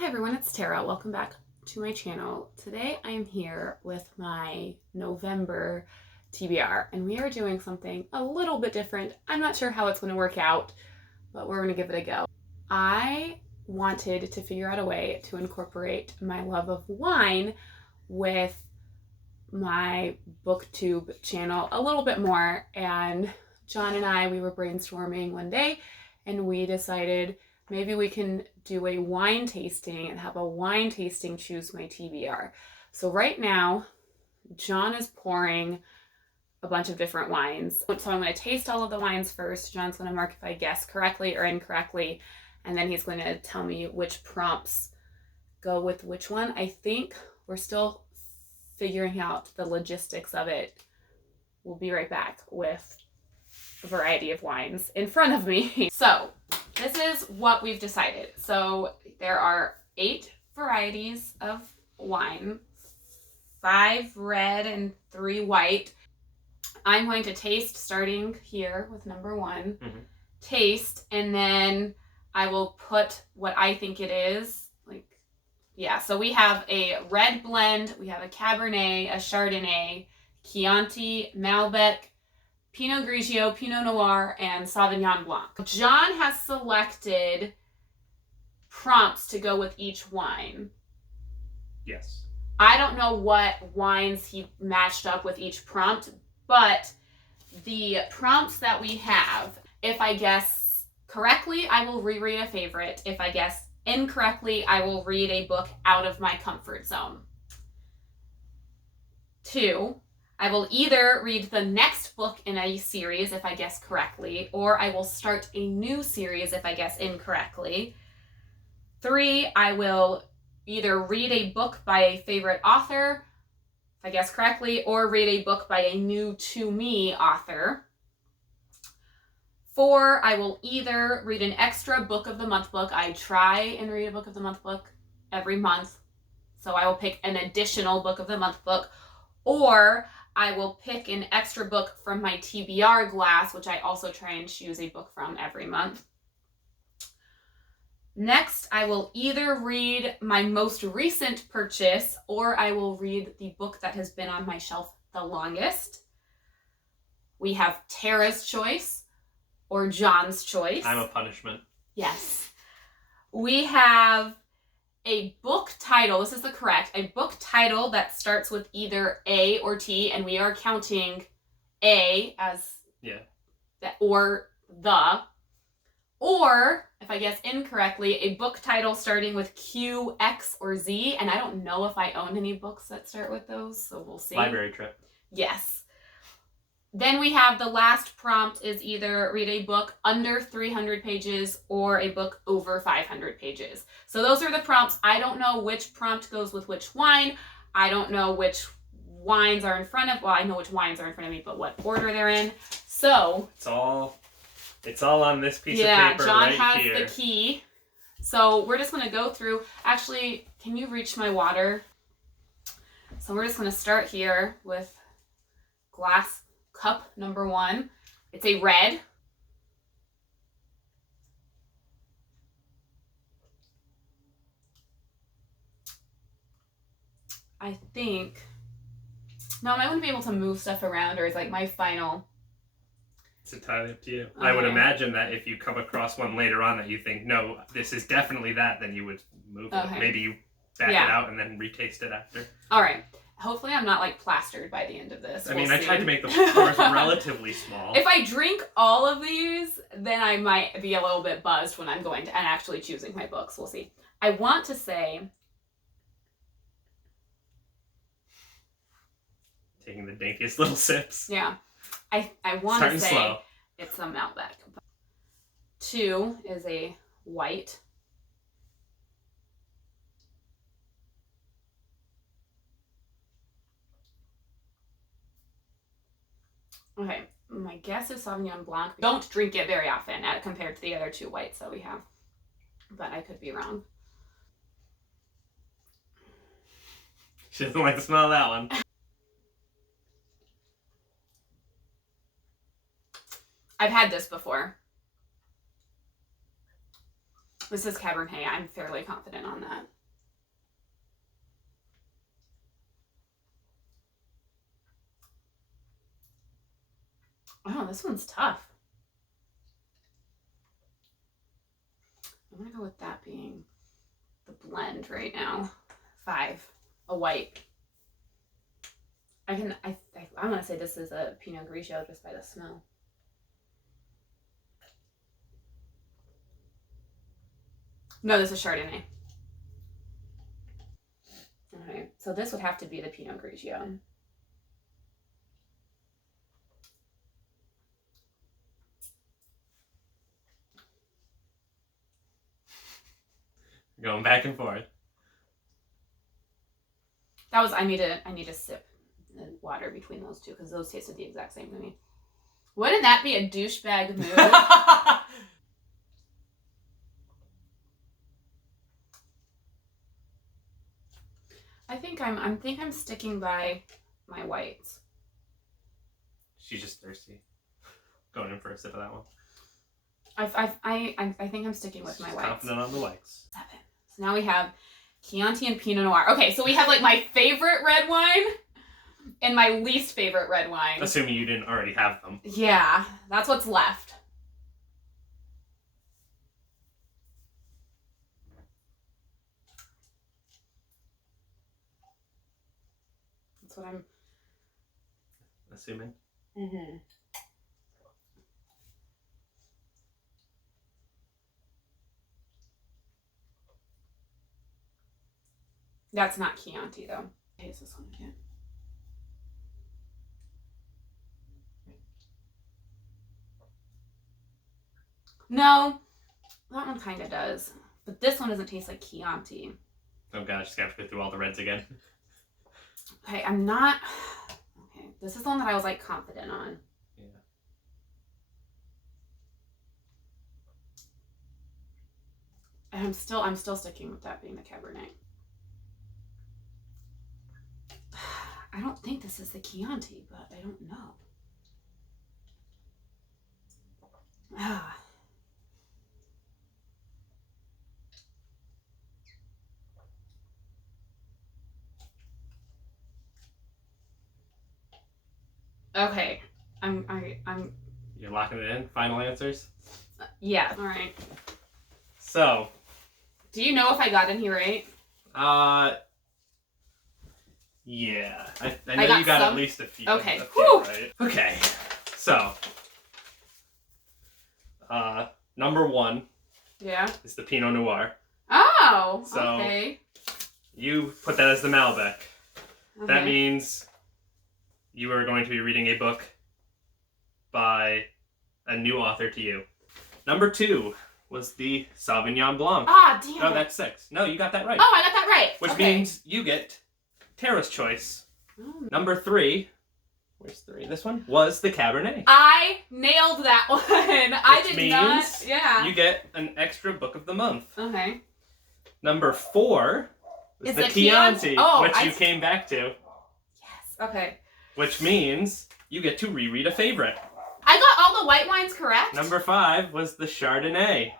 Hi everyone, it's Tara. Welcome back to my channel. Today I am here with my November TBR and we are doing something a little bit different. I'm not sure how it's going to work out, but we're going to give it a go. I wanted to figure out a way to incorporate my love of wine with my Booktube channel a little bit more, and John and we were brainstorming one day and we decided maybe we can do a wine tasting and have a wine tasting choose my TBR. So right now, John is pouring a bunch of different wines. So I'm going to taste all of the wines first. John's going to mark if I guess correctly or incorrectly, and then he's going to tell me which prompts go with which one. I think we're still figuring out the logistics of it. We'll be right back with a variety of wines in front of me. So this is what we've decided. So there are 8 varieties of wine, 5 red and 3 white. I'm going to taste starting here with number 1. Taste, and then I will put what I think it is. So we have a red blend, we have a Cabernet, a Chardonnay, Chianti, Malbec, Pinot Grigio, Pinot Noir, and Sauvignon Blanc. John has selected prompts to go with each wine. Yes. I don't know what wines he matched up with each prompt, but the prompts that we have, if I guess correctly, I will reread a favorite. If I guess incorrectly, I will read a book out of my comfort zone. 2, I will either read the next book in a series if I guess correctly, or I will start a new series if I guess incorrectly. 3, I will either read a book by a favorite author, if I guess correctly, or read a book by a new to me author. 4, I will either read an extra book of the month book. I try and read a book of the month book every month, so I will pick an additional book of the month book, or I will pick an extra book from my TBR glass, which I also try and choose a book from every month. Next, I will either read my most recent purchase, or I will read the book that has been on my shelf the longest. We have Tara's choice or John's choice. I'm a punishment. Yes. We have a book title, this is the correct, a book title that starts with either A or T, and we are counting A as or the, or if I guess incorrectly, a book title starting with Q, X, or Z, and I don't know if I own any books that start with those, so we'll see. Library trip. Yes. Then we have the last prompt is either read a book under 300 pages or a book over 500 pages. So those are the prompts. I don't know which prompt goes with which wine. I don't know which wines are in front of, well, I know which wines are in front of me, but what order they're in. So it's all on this piece of paper right here. Yeah, John has the key. So we're just going to go through. Actually, can you reach my water? So we're just going to start here with glass cup number 1. It's a red. I think, no, I wouldn't be able to move stuff around, or is like my final. It's entirely up to you. Okay. I would imagine that if you come across one later on that you think, no, this is definitely that, then you would move it. Maybe you back it out and then retaste it after. All right. Hopefully I'm not plastered by the end of this. I mean, I tried to make the course relatively small. If I drink all of these, then I might be a little bit buzzed when I'm going to and actually choosing my books. We'll see. I want to say, taking the daintiest little sips. Yeah. I want to say slow. It's a Malbec. 2 is a white. Okay, my guess is Sauvignon Blanc. Don't drink it very often compared to the other 2 whites that we have, but I could be wrong. She doesn't like the smell of that one. I've had this before. This is Cabernet. I'm fairly confident on that. Oh, this one's tough. I'm gonna go with that being the blend right now. 5, a white. I'm gonna say this is a Pinot Grigio just by the smell. No, this is Chardonnay. Okay, so this would have to be the Pinot Grigio. Going back and forth. That was, I need to sip the water between those two because those tasted the exact same to me. Wouldn't that be a douchebag move? I think I'm sticking by my whites. She's just thirsty. Going in for a sip of that one. I think I'm sticking with my whites. Confident on the whites. 7. So now we have Chianti and Pinot Noir. Okay, so we have like my favorite red wine and my least favorite red wine. Assuming you didn't already have them. Yeah, that's what's left. That's what I'm assuming. Mm-hmm. That's not Chianti though. Taste this one again. No, that one kind of does, but this one doesn't taste like Chianti. Oh gosh, just have to go through all the reds again. Okay, I'm not. Okay, this is the one that I was like confident on. Yeah. And I'm still sticking with that being the Cabernet. I don't think this is the Chianti, but I don't know. Ah. Okay, I'm. You're locking it in. Final answers. Yeah. All right. So. Do you know if I got any right? Yeah. I know you got some? At least a few. Okay. A few, right? Okay. So. Number 1. Yeah. Is the Pinot Noir. Oh. So okay. You put that as the Malbec. Okay. That means you are going to be reading a book by a new author to you. Number 2 was the Sauvignon Blanc. Ah, damn. Oh, that's 6. No, you got that right. Oh, I got that right. Which means you get Tara's choice. Oh. Number 3. Where's 3? This one was the Cabernet. I nailed that one. I did not. Yeah. You get an extra book of the month. Okay. Number 4 was Is the the Chianti, Oh, which you came back to. Yes. Okay. Which means you get to reread a favorite. I got all the white wines correct. Number 5 was the Chardonnay,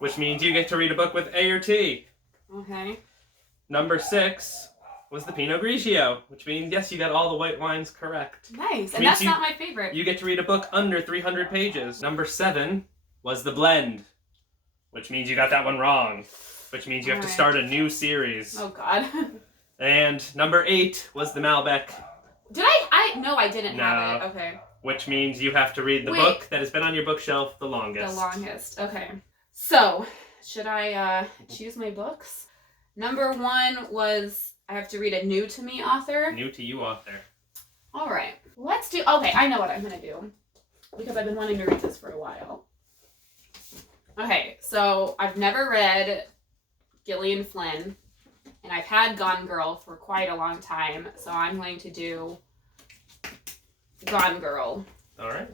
which means you get to read a book with A or T. Okay. Number 6 was the Pinot Grigio, which means, yes, you got all the white wines correct. Nice. And that's not my favorite. You get to read a book under 300 pages. Number 7 was the blend, which means you got that one wrong, which means you have to start a new series. Oh, God. And number 8 was the Malbec. Did I? No, I didn't have it. Okay. Which means you have to read the book that has been on your bookshelf the longest. The longest. Okay. So, should I choose my books? Number 1 was I have to read a new to me author. New to you author. All right. Let's do. Okay, I know what I'm gonna do because I've been wanting to read this for a while. Okay, so I've never read Gillian Flynn, and I've had Gone Girl for quite a long time, so I'm going to do Gone Girl. All right.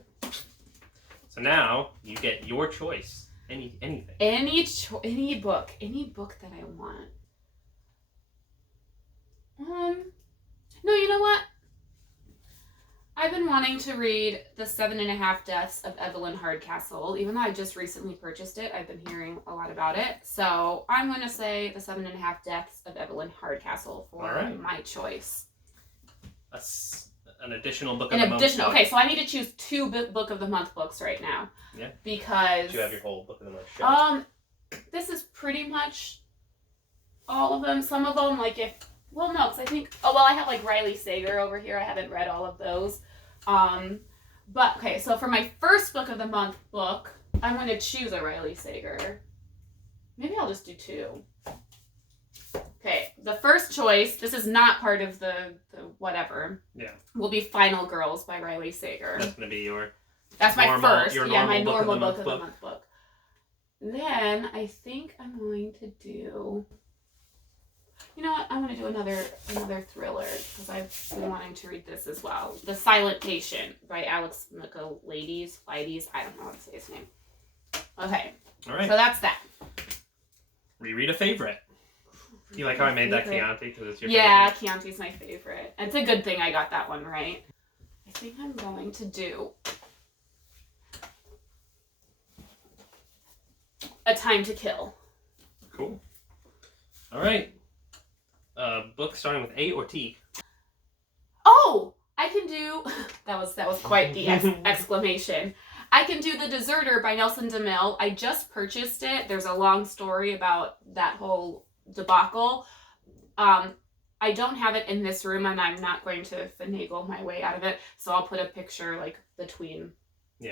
So now you get your choice. Anything. Any book that I want. No, you know what? I've been wanting to read The 7.5 Deaths of Evelyn Hardcastle. Even though I just recently purchased it, I've been hearing a lot about it. So I'm going to say The 7.5 Deaths of Evelyn Hardcastle for my choice. That's an additional book of the month. Okay, so I need to choose 2 book of the month books right now. Yeah. Because... Do you have your whole book of the month shelf? This is pretty much all of them. Some of them, like if... Well, no, because I think... Oh, well, I have, like, Riley Sager over here. I haven't read all of those. But, okay, so for my first book of the month book, I'm going to choose a Riley Sager. Maybe I'll just do 2. Okay, the first choice, this is not part of the whatever. Yeah. Will be Final Girls by Riley Sager. That's going to be your... That's my first. My normal book of the month book. Then, I think I'm going to do... You know what? I'm going to do another thriller because I've been wanting to read this as well. The Silent Patient by Alex Michaelides. I don't know how to say his name. Okay. All right. So that's that. Reread a favorite. You like how I made that Chianti because it's your favorite? Yeah, Chianti's my favorite. It's a good thing I got that one right. I think I'm going to do A Time to Kill. Cool. All right. Book starting with A or T? Oh, I can do... That was quite the exclamation. I can do The Deserter by Nelson DeMille. I just purchased it. There's a long story about that whole debacle. I don't have it in this room, and I'm not going to finagle my way out of it, so I'll put a picture, like, between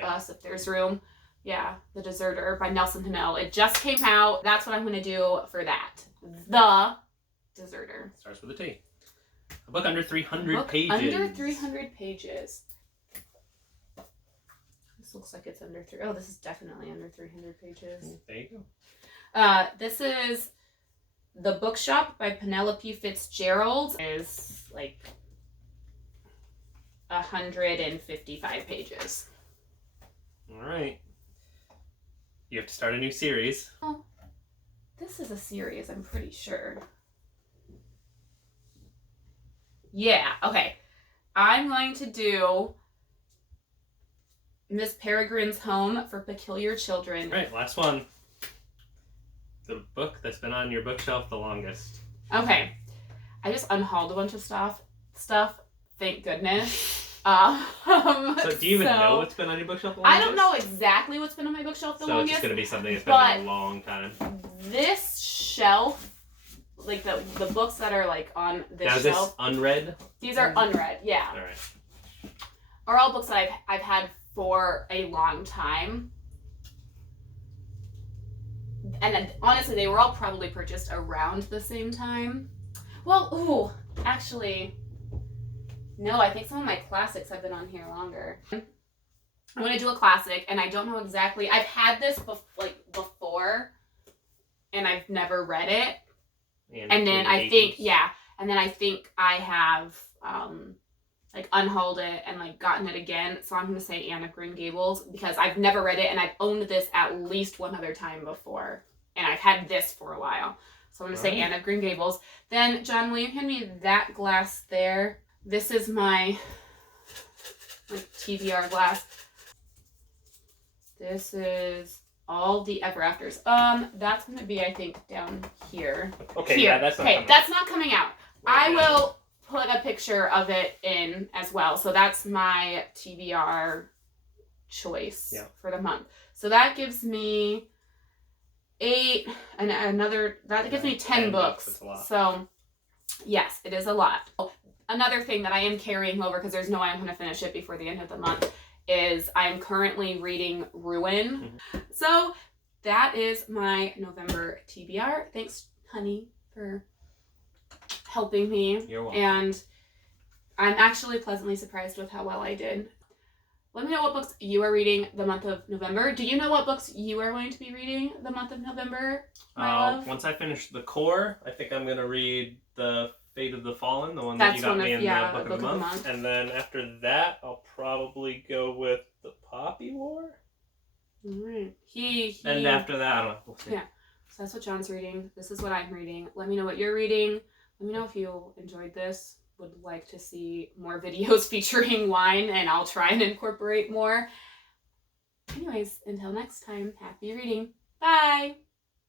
us if there's room. Yeah, The Deserter by Nelson DeMille. It just came out. That's what I'm going to do for that. The Deserter. Starts with a T. A book under 300 pages. Under 300 pages. This looks like it's under 3. Oh, this is definitely under 300 pages. There you go. This is The Bookshop by Penelope Fitzgerald. Is like 155 pages. All right. You have to start a new series. Oh, this is a series, I'm pretty sure. Yeah, okay. I'm going to do Miss Peregrine's Home for Peculiar Children. All right, last one. The book that's been on your bookshelf the longest. Okay. I just unhauled a bunch of stuff. Thank goodness. So do you even know what's been on your bookshelf the longest? I don't know exactly what's been on my bookshelf the longest. So it's just going to be something that's been there a long time. This shelf, like the books that are like on this shelf. Now is this unread? These are unread, yeah. All right. Are all books that I've had for a long time. And then, honestly, they were all probably purchased around the same time. Well, ooh, actually, no, I think some of my classics have been on here longer. I'm going to do a classic, and I don't know exactly. I've had this before, and I've never read it. And then I think I have unhauled it and like gotten it again. So I'm gonna say Anne of Green Gables because I've never read it and I've owned this at least one other time before, and I've had this for a while. So I'm gonna say Anne of Green Gables. Then John, will you hand me that glass there? This is my TBR glass. This is All the Ever Afters. That's gonna be, I think, down here. Okay, here. yeah, that's not coming that's not coming out. Right I now. will put a picture of it in as well. So that's my TBR choice for the month. So that gives me 8 and that gives me 10 books. That's a lot. So yes, it is a lot. Another thing that I am carrying over because there's no way I'm going to finish it before the end of the month is I'm currently reading Ruin. Mm-hmm. So that is my November TBR. Thanks, honey, for helping me. You're welcome. And I'm actually pleasantly surprised with how well I did. Let me know what books you are reading the month of November. Do you know what books you are going to be reading the month of November, my love? Once I finish the core, I think I'm going to read The Fate of the Fallen, the one that you got me in the book of the month. And then after that, I'll probably go with The Poppy War. All right. And after that, I don't know. We'll see. Yeah. So that's what John's reading. This is what I'm reading. Let me know what you're reading. Let me know if you enjoyed this would like to see more videos featuring wine, and I'll try and incorporate more. Anyways, until next time, happy reading. Bye!